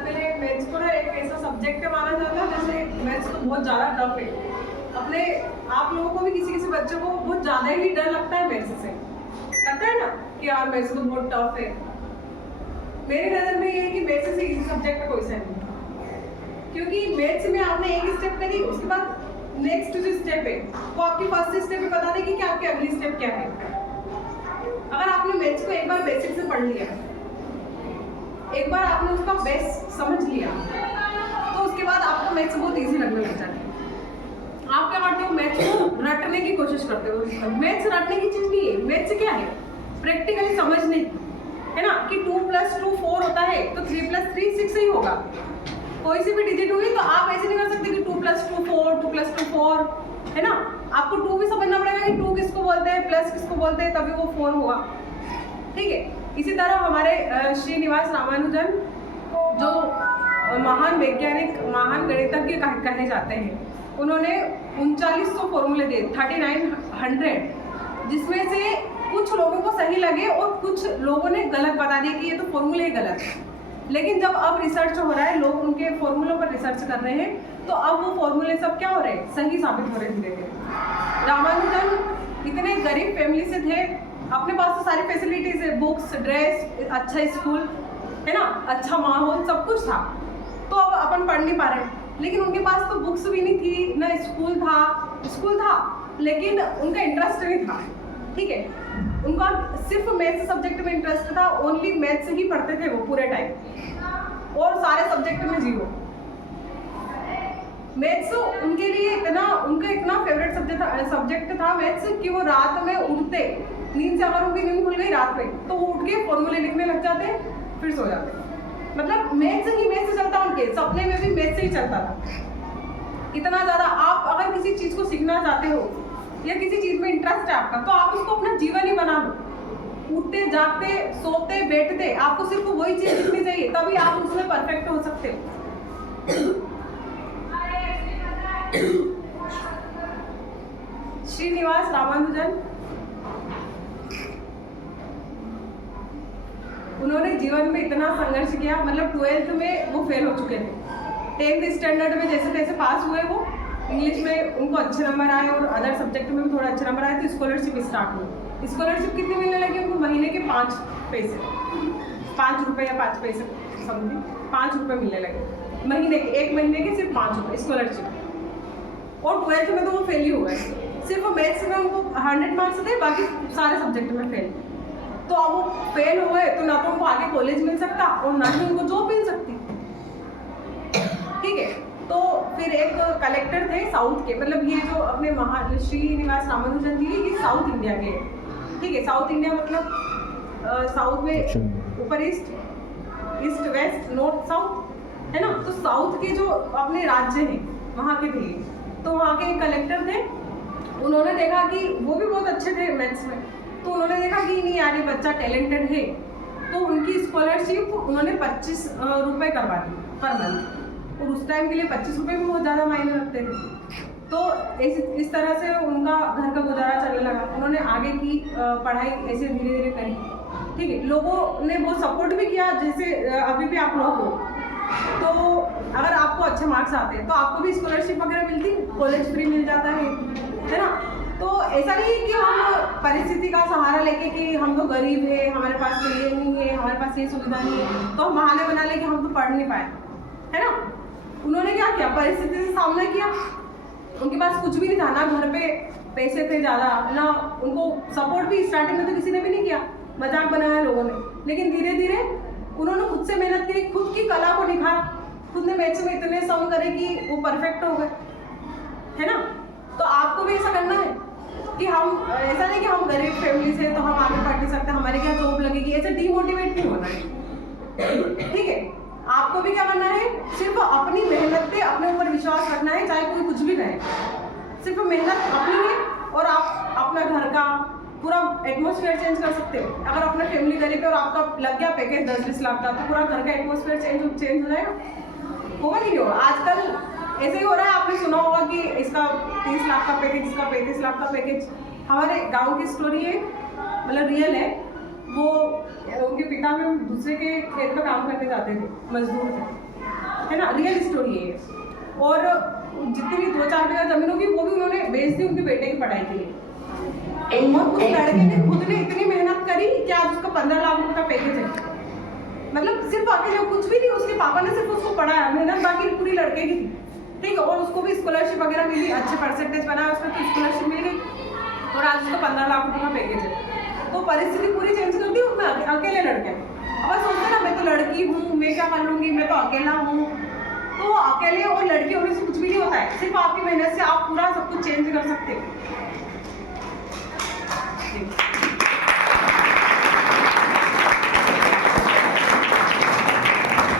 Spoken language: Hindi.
पहले मैथ्स को ना एक ऐसा सब्जेक्ट माना जाता है जैसे मैथ्स तो बहुत ज़्यादा टफ है। अपने आप लोगों को भी किसी बच्चों को बहुत ज़्यादा ही डर लगता है मैथ्स से, लगता है ना कि यार मैथ्स तो बहुत टफ है। मेरी नज़र में ये है कि मैथ्स से इजी सब्जेक्ट कोई सा नहीं, क्योंकि मैथ्स में आपने एक स्टेप करी, उसके बाद नेक्स्ट जो स्टेप है वो आपकी फर्स्ट स्टेप में बता देगी कि आपकी अगली स्टेप क्या है। अगर आपने मैथ्स को एक बार बेसिक से पढ़ लिया, एक बार आपने उसका बेस समझ लिया, तो उसके बाद आपको मैथ्स बहुत इजी लगने लग जाती है। आप क्या करते हो, मैथ्स को रटने की कोशिश करते हो। मैथ्स रटने की चीज़ नहीं है। मैथ्स क्या है, प्रैक्टिकली समझने की, है ना, कि 2 + 2 4 होता है तो 3 + 3 6 ही होगा। कोई सी भी डिजिट हुई तो आप ऐसे नहीं कर सकते कि 2 + 2 4, 2 + 2 4, है ना। आपको 2 भी समझना पड़ेगा कि 2 किसको बोलते हैं, प्लस किसको बोलते हैं, तभी वो 4 होगा। ठीक है। इसी तरह हमारे श्रीनिवास रामानुजन जो महान वैज्ञानिक, महान गणितज्ञ कहे जाते हैं, उन्होंने 3900 फॉर्मूले दिए, 3900, जिसमें से कुछ लोगों को सही लगे और कुछ लोगों ने गलत बता दिया कि ये तो फॉर्मूले ही गलत है। लेकिन जब अब रिसर्च हो रहा है, लोग उनके फॉर्मूलों पर रिसर्च कर रहे हैं, तो अब वो फॉर्मूले सब क्या हो रहे हैं, सही साबित हो रहे हैं धीरे धीरे। रामानुजन इतने गरीब फैमिली से थे, अपने पास तो सारी फैसिलिटीज है, बुक्स, ड्रेस, अच्छा स्कूल, है ना, अच्छा माहौल, सब कुछ था। तो अब अपन पढ़ नहीं पा रहे, लेकिन उनके पास तो बुक्स भी नहीं थी, ना स्कूल था लेकिन उनका इंटरेस्ट नहीं था। ठीक है, उनका सिर्फ मैथ्स सब्जेक्ट में इंटरेस्ट था, ओनली मैथ्स ही पढ़ते थे वो पूरे टाइम, और सारे सब्जेक्ट में 0। मैथ्स उनके लिए उनका इतना फेवरेट सब्जेक्ट था मैथ्स कि वो रात में उठते, नींद से अगर उनकी नींद खुल गई रात में, तो वो उठ के फॉर्मूले लिखने लग जाते, फिर सो जाते। मतलब मैथ्स से चलता, उनके सपने में भी मैथ्स से ही चलता था। इतना ज़्यादा आप अगर किसी चीज़ को सीखना चाहते हो या किसी चीज़ में इंटरेस्ट है आपका, तो आप उसको अपना जीवन ही बना लो। उठते, जागते, सोते, बैठते, आपको सिर्फ वही चीज़ सीखनी चाहिए, तभी आप उसमें परफेक्ट हो सकते हो। श्रीनिवास रामानुजन, उन्होंने जीवन में इतना संघर्ष किया, मतलब 12th में वो फेल हो चुके थे, 10th स्टैंडर्ड में जैसे तैसे पास हुए वो। इंग्लिश में उनको अच्छे नंबर आए और अदर सब्जेक्ट में भी थोड़ा अच्छे नंबर आए, तो स्कॉलरशिप स्टार्ट हुई। स्कॉलरशिप कितनी मिलने लगी उनको, महीने के 5 पैसे, 5 रुपये या 5 पैसे समथिंग, 5 रुपये मिलने लगे महीने के, एक महीने के सिर्फ 5 रुपये स्कॉलरशिप। और 12th में तो वो फेल ही हो गए, सिर्फ मैथ्स में उनको 100 मार्क्स थे, बाकी सारे सब्जेक्ट में फेल। तो अब वो फेल हो गए, तो ना तो उनको आगे कॉलेज मिल सकता और ना ही उनको जॉब मिल सकती। ठीक है, तो फिर एक कलेक्टर थे साउथ के, मतलब ये जो अपने श्रीनिवास रामानुजन जी, ये साउथ इंडिया के। ठीक है, साउथ इंडिया मतलब साउथ में ऊपर ईस्ट वेस्ट नॉर्थ साउथ, है ना। तो साउथ के जो अपने राज्य हैं वहाँ के थे, तो वहाँ के एक कलेक्टर थे। उन्होंने देखा कि वो भी बहुत अच्छे थे मैथ्स में, तो उन्होंने देखा कि नहीं यार ये बच्चा टैलेंटेड है, तो उनकी स्कॉलरशिप उन्होंने 25 रुपये करवा दी पर मंथ। और उस टाइम के लिए 25 रुपये भी बहुत ज़्यादा मायने रखते थे। तो इस तरह से उनका घर का गुजारा चलने लगा। उन्होंने आगे की पढ़ाई ऐसे धीरे धीरे करी। ठीक है, लोगों ने वो सपोर्ट भी किया, जैसे अभी भी आप लोग हो, तो अगर आपको अच्छे मार्क्स आते हैं तो आपको भी स्कॉलरशिप वगैरह मिलती, कॉलेज फ्री मिल जाता है ना। तो ऐसा नहीं है कि हम परिस्थिति का सहारा लेके कि हम तो गरीब है, हमारे पास तो ये नहीं है, हमारे पास ये सुविधा नहीं है, तो हम बहाने बना ले कि हम तो पढ़ नहीं पाए, है ना। उन्होंने क्या किया, परिस्थिति से सामना किया। उनके पास कुछ भी नहीं था, ना घर पे पैसे थे ज़्यादा, ना उनको सपोर्ट भी स्टार्टिंग में तो किसी ने भी नहीं किया, मजाक बनाया लोगों ने। लेकिन धीरे धीरे उन्होंने खुद से मेहनत की, खुद की कला को निखारा, खुद ने मैथ्स में इतने सम करे कि वो परफेक्ट हो गए, है ना। तो आपको भी ऐसा करना है कि हम ऐसा नहीं कि हम गरीब फैमिली से तो हम आगे पढ़ नहीं सकते, हमारे क्या जॉब लगेगी, ऐसे डीमोटिवेट नहीं होना है। ठीक है, आपको भी क्या करना है, सिर्फ अपनी मेहनत पे अपने ऊपर विश्वास रखना है, चाहे कोई कुछ भी कहे। सिर्फ मेहनत अपनी है और आप अपना घर का पूरा एटमॉस्फेयर चेंज कर सकते हो। अगर अपना फैमिली गरीब है और आपका लग गया पैकेज 10-20 लाख का, तो पूरा घर का एटमॉस्फेयर चेंज हो जाएगा, होगा कि नहीं होगा। आजकल ऐसे ही हो रहा है, आपने सुना होगा कि इसका 30 लाख का पैकेज, इसका 35 लाख का पैकेज। हमारे गांव की स्टोरी है, मतलब रियल है। वो उनके पिता में दूसरे के खेत में काम करने जाते थे, मजदूर थे, है ना, रियल स्टोरी है ये। और जितनी भी 2-4 बीघा जमीन होगी वो भी उन्होंने बेच दी उनके बेटे की पढ़ाई के लिए। और उस लड़के ने खुद ने इतनी मेहनत करी कि आज उसका 15 लाख रुपए का पैकेज है। मतलब सिर्फ अकेले कुछ भी नहीं, उसके पापा ने सिर्फ उसको पढ़ाया, मेहनत बाकी पूरी लड़के की थी, ठीक है। और उसको भी स्कॉलरशिप वगैरह मिली, अच्छे परसेंटेज बनाया उसमें तो स्कॉलरशिप मिल गई और आज उसका 15 लाख रुपए का पैकेज है। तो परिस्थिति पूरी चेंज कर दी उसने, अकेले लड़के। अब सोचते ना मैं तो लड़की हूँ, मैं क्या कर लूँगी, मैं तो अकेला हूँ। तो अकेले और लड़की होने से कुछ भी नहीं होता है, सिर्फ आपकी मेहनत से आप पूरा सब कुछ चेंज कर सकते हो।